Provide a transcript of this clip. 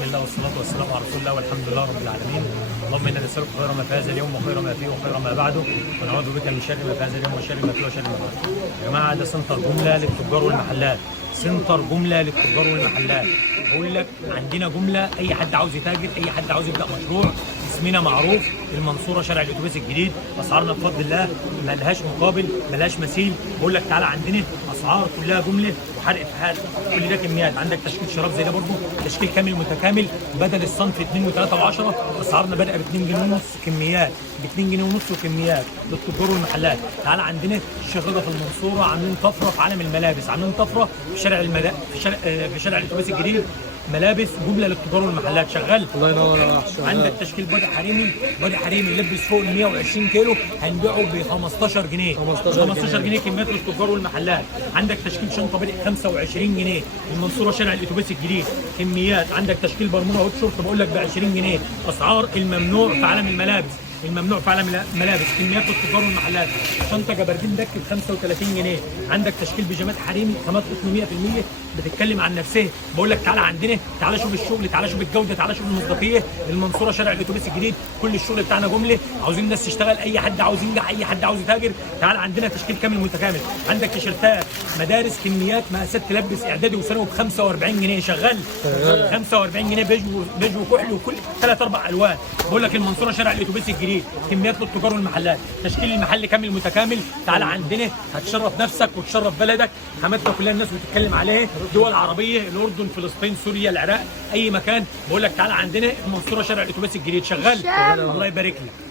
بسم الله والصلاة والسلام على رسول الله والحمد لله رب العالمين. اللهم انا نسألك خير ما في هذا اليوم وخير ما فيه وخير ما بعده، ونعوذ بك من شر ما في هذا اليوم وشر ما فيه وشر ما بعده. يا جماعة ده سنتر جملة للتجار والمحلات، سنتر جملة للتجار والمحلات. بقول لك عندنا جملة أي حد عاوز يتاجر، أي حد عاوز يبدأ مشروع، اسمنا معروف، المنصورة شارع الأتوبيس الجديد. أسعارنا بفضل الله ملهاش مقابل ملهاش مثيل. بقول لك تعالى عندنا أسعار كلها جملة وحرق في حال، كل ده كميات. عندك تشكيل شراب زي ده برضه تشكيل كامل متكامل بدل الصنف 2 و3 و10. اسعارنا بادئه ب 2 جنيه ونص كميات، ب 2 جنيه ونص وكميات للتجار والمحلات. تعالى عندنا الشيخ رضا في المنصوره عاملين طفره في عالم الملابس، عاملين طفره في شارع الاتوبيس الجديد، ملابس جمله للتجار والمحلات شغال. الله ينور يا وحش. عندك تشكيل بادي حريمي، بادي حريمي يلبس فوق ال 120 كيلو هنبيعه ب 15 جنيه. 15 جنيه كميات للتجار والمحلات. عندك تشكيل شنطه بادئ 25 جنيه، المنصوره شارع الاتوبيس الجديد كميات. عندك تشكيل برمودا هوت شورت بقول لك ب 20 جنيه. اسعار الممنوع في عالم الملابس، الممنوع في عالم الملابس، كميات التجار والمحلات. شنطه جبردين دك ب 35 جنيه. عندك تشكيل بيجامات حريمي خامات قطن 100% بتتكلم عن نفسها. بقول لك تعالى عندنا، تعالى شوف الشغل، تعالى شوف الجوده، تعالى شوف المصداقيه. المنصوره شارع الاتوبيس الجديد، كل الشغل بتاعنا جمله. عاوزين الناس تشتغل، اي حد عاوز ينجح، اي حد عاوز يتاجر، تعالى عندنا تشكيل كامل متكامل. عندك تيشيرتات مدارس كميات مقاسات تلبس اعدادي وثانوي ب 45 جنيه شغال. 45 جنيه بيج وكحل وكل 3 4 الوان. بقول لك المنصوره شارع الاتوبيس الجديد كميات للتجار والمحلات. تشكيل المحل كامل متكامل. تعالى عندنا هتشرف نفسك وتشرف بلدك. حماتنا كلها الناس بتتكلم عليه، دول عربيه، الاردن، فلسطين، سوريا، العراق، اي مكان. بقول لك تعالى عندنا المنصوره شارع الاتوبيس الجديد شغال. الله يبارك لك.